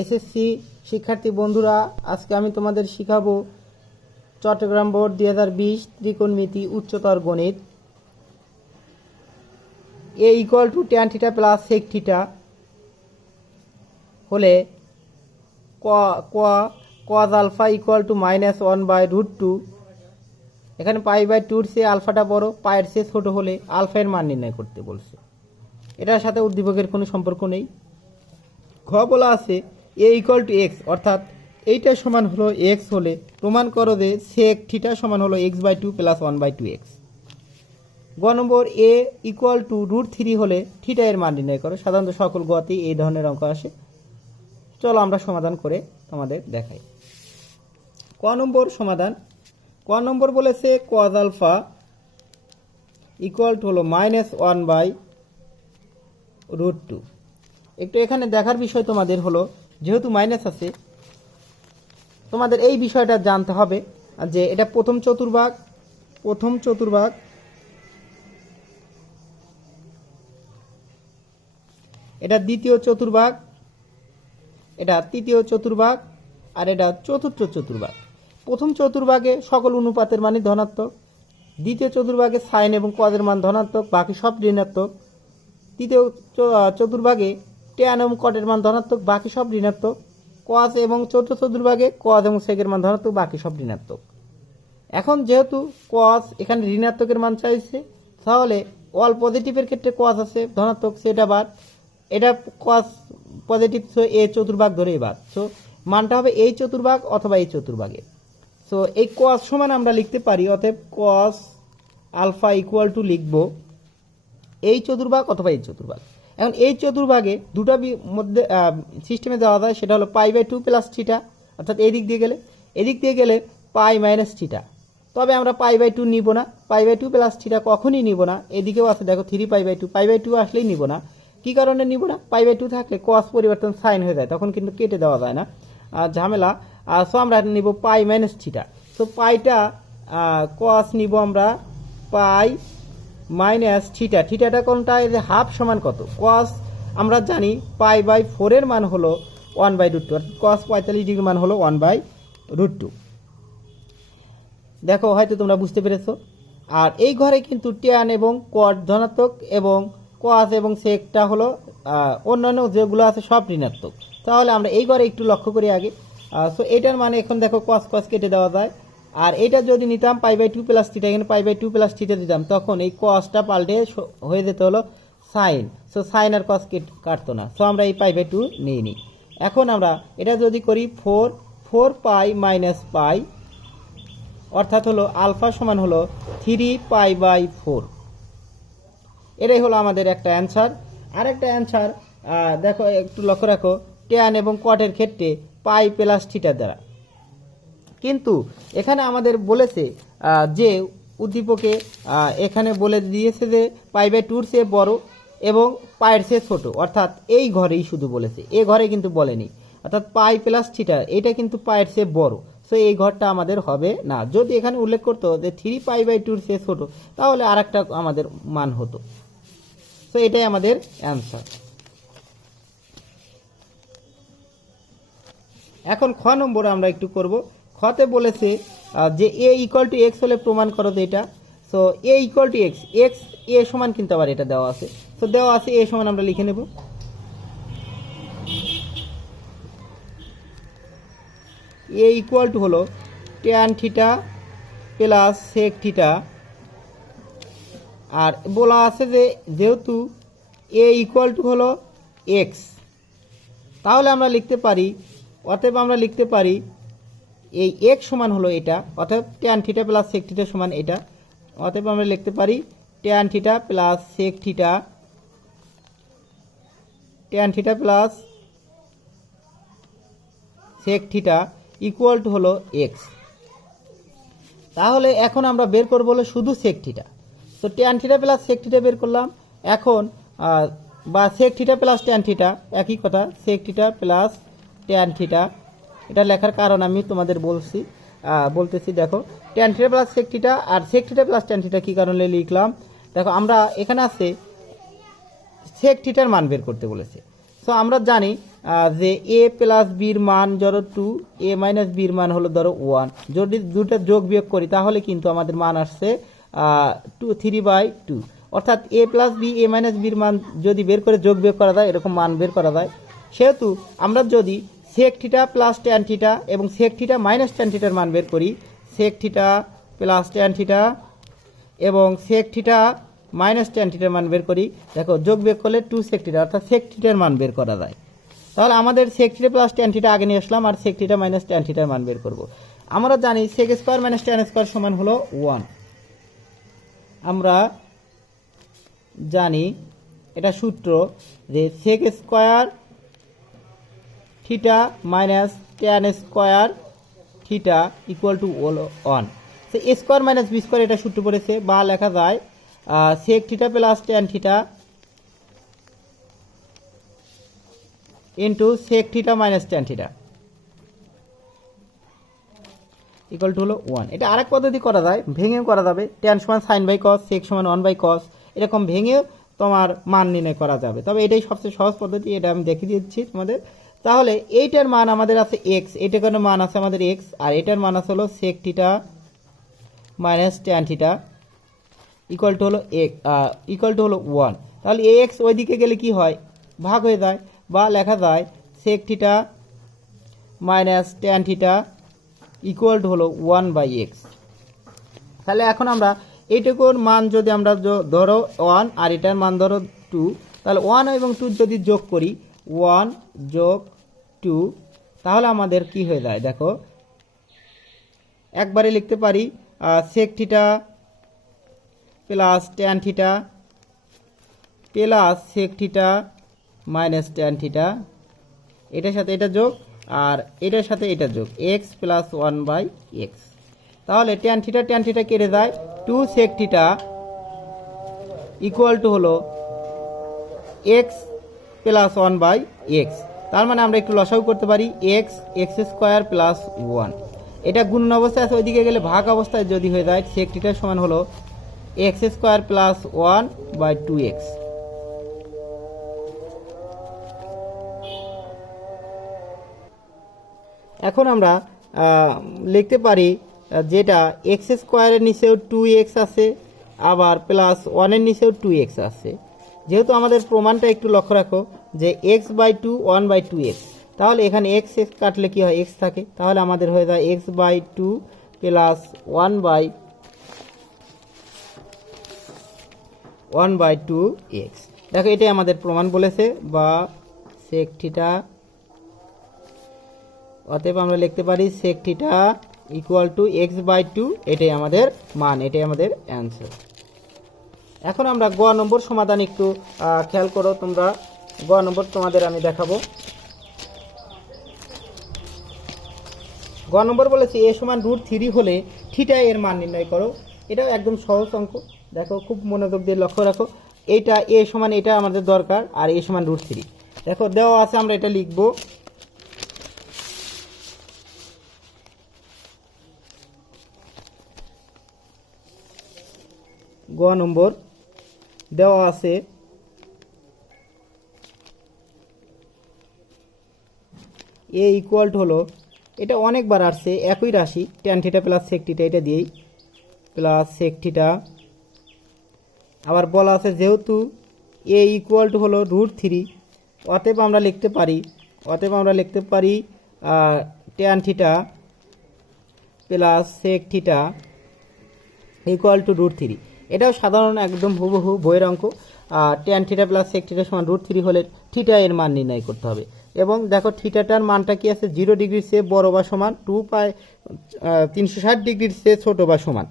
SSC শিক্ষার্থী বন্ধুরা, আজকে আমি তোমাদের শিখাবো চট্টগ্রাম বোর্ড 2020 ত্রিকোণমিতি উচ্চতর গণিত। A equal to tan theta plus sec theta হলে কজ আলফা ইকুয়াল টু -1/√2। এখানে পাই/2 চেয়ে আলফাটা বড়, পায়ের চেয়ে ছোট হলে আলফা এর মান নির্ণয় করতে বলছে। এটার সাথে উদ্দীপকের কোনো সম্পর্ক নেই। খ বলা আছে এ ইকুয়াল টু এক্স, অর্থাৎ এইটা সমান হলো এক্স হলে প্রমাণ করো যে সেক থিটা সমান হলো x/2 + 1/2x। গ নম্বর এ ইকুয়াল টু √3 হলে থিটা এর মান নির্ণয় করো। সাধারণত সকল গতেই এই ধরনের অঙ্ক আসে। চলো আমরা সমাধান করে তোমাদের দেখাই। ক নম্বর সমাধান। ক নম্বর বলেছে কজ আলফা ইকুয়াল টু হলো -1/√2। একটু এখানে দেখার বিষয় তোমাদের হলো, যেহেতু মাইনাস আছে তোমাদের এই বিষয়টা জানতে হবে যে এটা প্রথম চতুর্ভাগ এটা দ্বিতীয় চতুর্ভাগ, এটা তৃতীয় চতুর্ভাগ, আর এটা চতুর্থ চতুর্ভাগ। প্রথম চতুর্ভাগে সকল অনুপাতের মানে ধনাত্মক, দ্বিতীয় চতুর্ভাগে সাইন এবং কজের মান ধনাত্মক, বাকি সব ঋণাত্মক। তৃতীয় চতুর্ভাগে ট্যান এবং কটের মান ধনাত্মক, বাকি সব ঋণাত্মক। কজ এবং চতুর্থ চতুর্ভাগে কজ এবং সেকের মান ধনাত্মক, বাকি সব ঋণাত্মক। এখন যেহেতু কজ এখানে ঋণাত্মকের মান চাইছে, তাহলে অল পজিটিভের ক্ষেত্রে কজ আছে ধনাত্মক, সেটা বাদ। এটা কজ পজিটিভ, সো এ চতুর্ভাগ ধরেই বাদ। সো মানটা হবে এই চতুর্ভাগ অথবা এই চতুর্ভাগে। সো এই কজ সমান আমরা লিখতে পারি, অতএব কজ আলফা ইকুয়াল টু লিখব এই চতুর্ভাগ অথবা এই চতুর্ভাগ। এখন এই চতুর্ভাগে দুটো মধ্যে সিস্টেমে দেওয়া যায়, সেটা হলো π/2 প্লাস থিটা, অর্থাৎ এদিক দিয়ে গেলে পাই মাইনাস থিটা। তবে আমরা π/2 নিব না, π/2 প্লাস থিটা কখনই নিব না। এদিকেও আছে দেখো 3π/2, π/2 আসলেই নিব না। কি কারণে নিব না? π/2 থাকলে কস পরিবর্তন সাইন হয়ে যায়, তখন কিন্তু কেটে দেওয়া যায় না, ঝামেলা। সো আমরা নিব পাই মাইনাস থিটা। সো পাইটা কস নিব আমরা পাই মাইনাস থিটা। থিটাটা কোনটা? এই যে হাফ সমান কত? কস আমরা জানি π/4 এর মান হলো 1/√2, অর্থাৎ কস 45 ডিগ্রি মান হলো 1/√2। দেখো হয়তো তোমরা বুঝতে পেরেছো। আর এই ঘরে কিন্তু ট্যান এবং কট ধনাত্মক এবং কস এবং সেকটা হলো অন্যান্য যেগুলো আছে সব ঋণাত্মক। তাহলে আমরা এই ঘরে একটু লক্ষ্য করি আগে। সো এটার মানে এখন দেখো কস কেটে দেওয়া যায়। আর এটা যদি নিতাম π/2 প্লাস থিটা, এখানে π/2 প্লাস থিটা দিতাম, তখন এই কসটা পাল্টে হয়ে যেতে হলো সাইন। সো সাইন আর কস কাটতো না। সো আমরা এই π/2 নিয়ে নিই। এখন আমরা এটা যদি করি 4π মাইনাস পাই, অর্থাৎ হলো আলফা সমান হলো 3π/4। এটাই হলো আমাদের একটা অ্যান্সার। আর একটা অ্যান্সার দেখো, একটু লক্ষ্য রাখো, ট্যান এবং কটের ক্ষেত্রে পাই প্লাস থিটা দ্বারা। কিন্তু এখানে আমাদের বলেছে যে উদ্দীপকে এখানে বলে দিয়েছে যে π/2 চেয়ে বড় এবং পায়ের চেয়ে ছোট, অর্থাৎ এই ঘরেই শুধু বলেছে, এ ঘরে কিন্তু বলেনি। অর্থাৎ পাই প্লাস থিটা এটা কিন্তু পায়ের চেয়ে বড়। সো এই ঘরটা আমাদের হবে না। যদি এখানে উল্লেখ করতো যে 3π/2 চেয়ে ছোট, তাহলে আর একটা আমাদের মান হতো। সো এটাই আমাদের অ্যান্সার। এখন খ নম্বর আমরা একটু করব। খতে বলেছে যে এ ইকুয়াল টু এক্স হলে প্রমাণ করো যে এটা। So A equal to X, X A সমান কিন্তু আবার এটা দেওয়া আছে। সো দেওয়া আছে এ সমান আমরা লিখে নেব এ ইকুয়াল টু হলো tan theta plus sec theta. আর বলা আছে যে যেহেতু এ ইকুয়াল টু হলো এক্স, তাহলে আমরা লিখতে পারি, অতএব আমরা লিখতে পারি এই এক্স সমান হলো এটা, অতএব tan theta plus sec theta সমান এটা। অতএব আমরা লিখতে পারি tan theta plus sec theta, tan theta plus sec theta equal to হলো এক্স। তাহলে এখন আমরা বের করবো হলো শুধু সেক থিটা। তো tan theta plus sec theta বের করলাম। এখন বা sec theta plus tan theta একই কথা, sec theta plus tan theta. এটা লেখার কারণ আমি তোমাদের বলতেছি। দেখো tan theta plus sec theta আর sec theta plus tan theta কী কারণে লিখলাম, দেখো আমরা এখানে আছে সেক থিটার মান বের করতে বলেছে। সো আমরা জানি যে এ প্লাস বির মান ধরো 2, এ মাইনাস বির মান হলো ধরো 1, যদি দুটো যোগ বিয়োগ করি তাহলে কিন্তু আমাদের মান আসছে 3/2, অর্থাৎ এ প্লাস বি এ মাইনাস বির মান যদি বের করে যোগ বিয়োগ করা যায় এরকম মান বের করা যায়। সেহেতু আমরা যদি sec theta plus tan theta এবং সেক থিটা মাইনাস ট্যান থিটার মান বের করি, sec theta plus tan theta এবং সেক থিটা মাইনাস ট্যান থিটার মান বের করি, দেখো যোগ বিয়োগ করলে 2 সেক থিটা অর্থাৎ সেক থিটার মান বের করা যায়। তাহলে আমাদের sec theta plus tan theta আগে নিয়ে আসলাম আর সেক থিটা মাইনাস ট্যান থিটার মান বের করব। আমরা জানি sec square minus tan square সমান হলো 1। আমরা জানি এটা সূত্র যে sec square theta minus tan square theta equal to 1। সে a square minus B square এটা সূত্র পড়েছে, বা লেখা যায় sec theta plus tan theta into sec theta minus tan theta equal to হলো 1। এটা আরেক পদ্ধতি করা যায়, ভেঙেও করা যাবে। ট্যান সমান সাইন বাই কস, সেক সমান 1/cos, এরকম ভেঙেও তোমার মান নির্ণয় করা যাবে। তবে এটাই সবচেয়ে সহজ পদ্ধতি, এটা আমি দেখিয়ে দিচ্ছি তোমাদের। তাহলে এইটার মান আমাদের আছে এক্স, এটার কোনো মান আছে আমাদের এক্স, আর এটার মান আছে হলো sec theta minus tan theta equal to হলো 1। তাহলে এ এক্স ওইদিকে গেলে কি হয়, ভাগ হয়ে যায়, বা লেখা যায় sec theta minus tan theta equal to হলো 1/x। তাহলে এখন আমরা এইটুকুর মান যদি আমরা ধরো 1 আর এটার মান ধরো 2, তাহলে 1 এবং 2 যদি যোগ করি 1 যোগ 2, তাহলে আমাদের কি হয়ে যায় দেখো, একবারে লিখতে পারি sec theta plus tan theta plus sec theta minus tan theta, এটার সাথে এটা যোগ আর এটার সাথে এটা যোগ, এক্স প্লাস 1/x। তাহলে ট্যান থিটা কেটে যায়, 2 সেক থিটা ইকুয়াল টু হলো এক্স প্লাস 1/x। তার মানে আমরা একটু লসাগু করতে পারি, এক্স স্কোয়ার প্লাস 1। এটা গুণন অবস্থায় আছে, ওইদিকে গেলে ভাগ অবস্থায় যদি হয়ে যায় সেক থিটার সমান হলো এক্স স্কোয়ার প্লাস 1/2x। এখন আমরা লিখতে পারি যেটা এক্স স্কোয়ারের নিচেও 2x আছে, আবার প্লাস 1-এর নিচেও 2x আছে। যেহেতু আমাদের প্রমাণটা একটু লক্ষ্য রাখো যে x/2 1/2x, তাহলে এখানে x কাটলে কি হয়, x থাকে, তাহলে আমাদের হয়ে যায় x/2 প্লাস 1/2x। দেখো এটাই আমাদের প্রমাণ বলেছে, বা সেক থিটা, অতএব আমরা লিখতে পারি sec theta equal two x/2, এটাই আমাদের মান, এটাই আমাদের অ্যান্সার। এখন আমরা গ নম্বর সমাধান একটু খেয়াল করো তোমরা। গ নম্বর তোমাদের আমি দেখাবো। গ নম্বর বলেছে এ সমান √3 হলে থিটা এর মান নির্ণয় করো। এটাও একদম সহজ অঙ্ক, দেখো খুব মনোযোগ দিয়ে লক্ষ্য রাখো। এইটা এ সমান, এটা আমাদের দরকার, আর এ সমান √3 দেখো দেওয়া আছে, আমরা এটা লিখবো। গ নম্বর দেওয়া আছে এ ইকুয়াল টু হলো, এটা অনেকবার আসছে একই রাশি, tan theta plus sec theta, এটা দিয়েই প্লাস সেক থিটা। আবার বলা আছে যেহেতু এ ইকুয়াল টু হলো √3, অতএব আমরা লিখতে পারি tan theta plus sec theta equal to √3। এটাও সাধারণ একদম হুবহু বইয়ের অঙ্ক। Tan theta plus sec theta সমান √3 হলে থিটা এর মান নির্ণয় করতে হবে। এবং দেখো থিটাটার মানটা কি আছে, 0 ডিগ্রির চেয়ে বড় বা সমান, 360 ডিগ্রির চেয়ে ছোট বা সমান,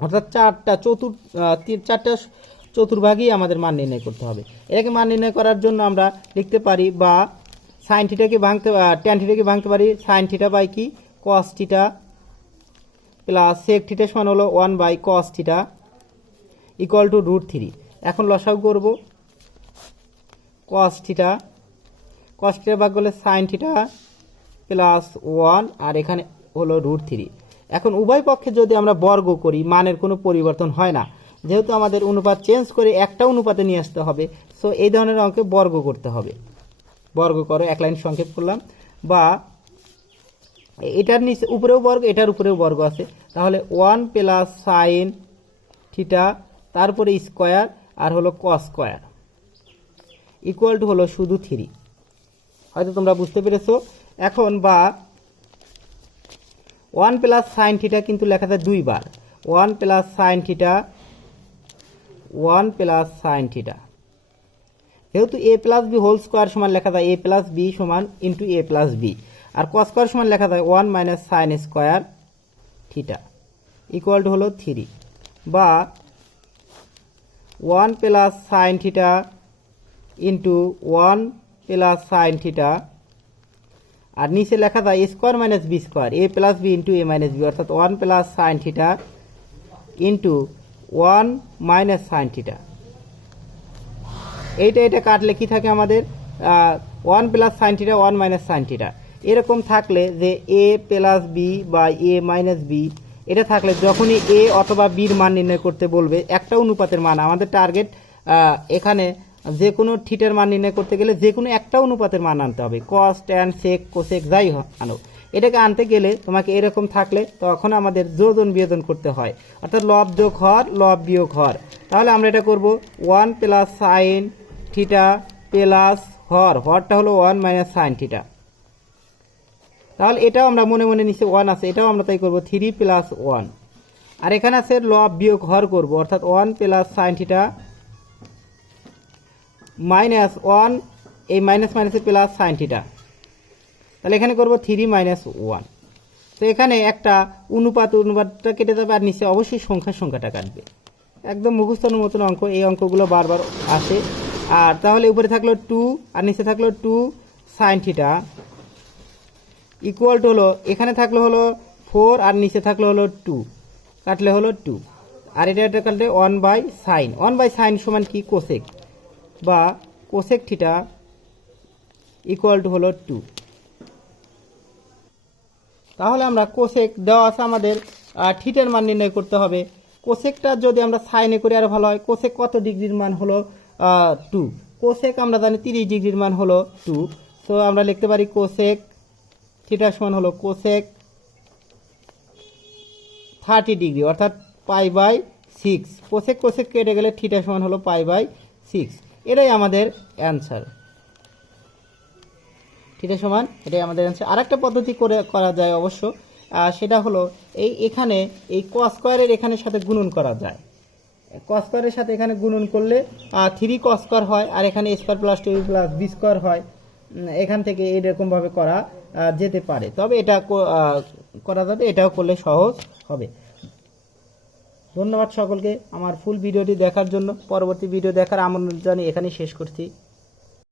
অর্থাৎ চারটা চতুর্ভাগই আমাদের মান নির্ণয় করতে হবে। এটাকে মান নির্ণয় করার জন্য আমরা লিখতে পারি, বা সাইন থিটাকে ট্যান থিটাকে ভাঙতে পারি সাইন থিটা বাই কি cos theta plus sec theta সমান হলো 1/cos থিটা ইকুয়াল টু √3। এখন লসাগু করব, cos থিটা ভাগ করলে সাইন থিটা প্লাস 1, আর এখানে হলো √3। এখন উভয় পক্ষে যদি আমরা বর্গ করি মানের কোনো পরিবর্তন হয় না, যেহেতু আমাদের অনুপাত চেঞ্জ করে একটা অনুপাতে নিয়ে আসতে হবে, সো এই ধরনের অঙ্কে বর্গ করতে হবে। বর্গ করো, এক লাইন সংক্ষেপ করলাম। বা এটার নিচে উপরেও বর্গ, এটার উপরেও বর্গ আছে, তাহলে 1 প্লাস সাইন থিটা তারপরে স্কোয়ার আর হলো কস স্কোয়ার ইকুয়াল টু হলো শুধু 3। হয়তো তোমরা বুঝতে পেরেছো। এখন বা 1 প্লাস সাইন থিটা কিন্তু লেখা যায় 2 বার, 1 plus sine theta, 1 plus sine theta. যেহেতু A plus B whole square সমান লেখা যায় এ প্লাস বি সমান ইন্টু এ প্লাস বি, আর কস স্কোয়ার সমান লেখা যায় 1 minus sine square theta equal to হলো 3। বা 1 plus sine theta into 1 plus sine theta, আর নিচে লেখা যায় A square minus B square, A plus B into A minus B, অর্থাৎ 1 plus sine theta into 1 minus sine theta. এটা কাটলে কি থাকে আমাদের 1 plus sine theta 1 minus sine theta. এরকম থাকলে যে এ প্লাস বি বা এ মাইনাস বি, এটা থাকলে যখনই এ অথবা বির মান নির্ণয় করতে বলবে, একটা অনুপাতের মান আমাদের টার্গেট, এখানে যে কোনো থিটার মান নির্ণয় করতে গেলে যে কোনো একটা অনুপাতের মান আনতে হবে, কস ট্যান সেক কোসেক যাই আনো। এটাকে আনতে গেলে তোমাকে এরকম থাকলে তখন আমাদের যোজন বিয়োজন করতে হয়, অর্থাৎ লব যোগ হর লব বিয়োগ হর। তাহলে আমরা এটা করব 1 প্লাস সাইন থিটা প্লাস হরটা হলো 1 মাইনাস সাইন থিটা। তাহলে এটাও আমরা মনে মনে নিচে 1 আছে, এটাও আমরা তাই করব 3 প্লাস 1। আর এখানে আছে লব বিয়োগ হর করব, অর্থাৎ 1 প্লাস সাইন থিটা মাইনাস 1, এই মাইনাস মাইনাসে প্লাস সাইন থিটা। তাহলে এখানে করব 3 মাইনাস 1। তো এখানে একটা অনুপাতটা কেটে যাবে, আর নিচে অবশ্যই সংখ্যাটা কাটবে। একদম মুখস্থর মতন অঙ্ক, এই অঙ্কগুলো বারবার আসে। আর তাহলে উপরে থাকলো 2 আর নিচে থাকলো 2 সাইন থিটা ইকুয়াল টু হলো, এখানে থাকলো হলো 4 আর নিচে থাকলো হলো 2, কাটলে হলো 2। আর এটা কাটলে 1 বাই সাইন সমান কি কোসেক, বা কোসেক থিটা ইকুয়াল টু হলো 2। তাহলে আমরা কোসেক দেওয়া আছে আমাদের থিটার মান নির্ণয় করতে হবে। কোসেকটা যদি আমরা সাইনে করি আরো ভালো হয়। কোসেক কত ডিগ্রির মান হলো 2, কোসেক আমরা জানি 30 ডিগ্রির মান হলো 2। তো আমরা লিখতে পারি কোসেক থিটার সমান হলো কোসেক 30 ডিগ্রি, অর্থাৎ পাই বাই 6। কোসেক কেটে গেলে থিটার সমান হলো পাই বাই 6। এটাই আমাদের অ্যান্সার, থিটা সমান এটাই আমাদের অ্যান্সার। আরেকটা পদ্ধতি করা যায় অবশ্য, সেটা হলো এখানে এই কস স্কয়ারের এখানে সাথে গুণন করা যায়। কস স্কয়ারের সাথে এখানে গুণন করলে 3 কস স্কয়ার হয়, আর এখানে স্কয়ার প্লাস 2 প্লাস বি স্কয়ার হয়। এখান থেকে এইরকমভাবে করা যেতে পারে, তবে এটা করা যাবে, এটাও করলে সহজ হবে। ধন্যবাদ সকলকে আমার ফুল ভিডিওটি দেখার জন্য। পরবর্তী ভিডিও দেখার আমন্ত্রণ জানিয়ে এখানেই শেষ করছি।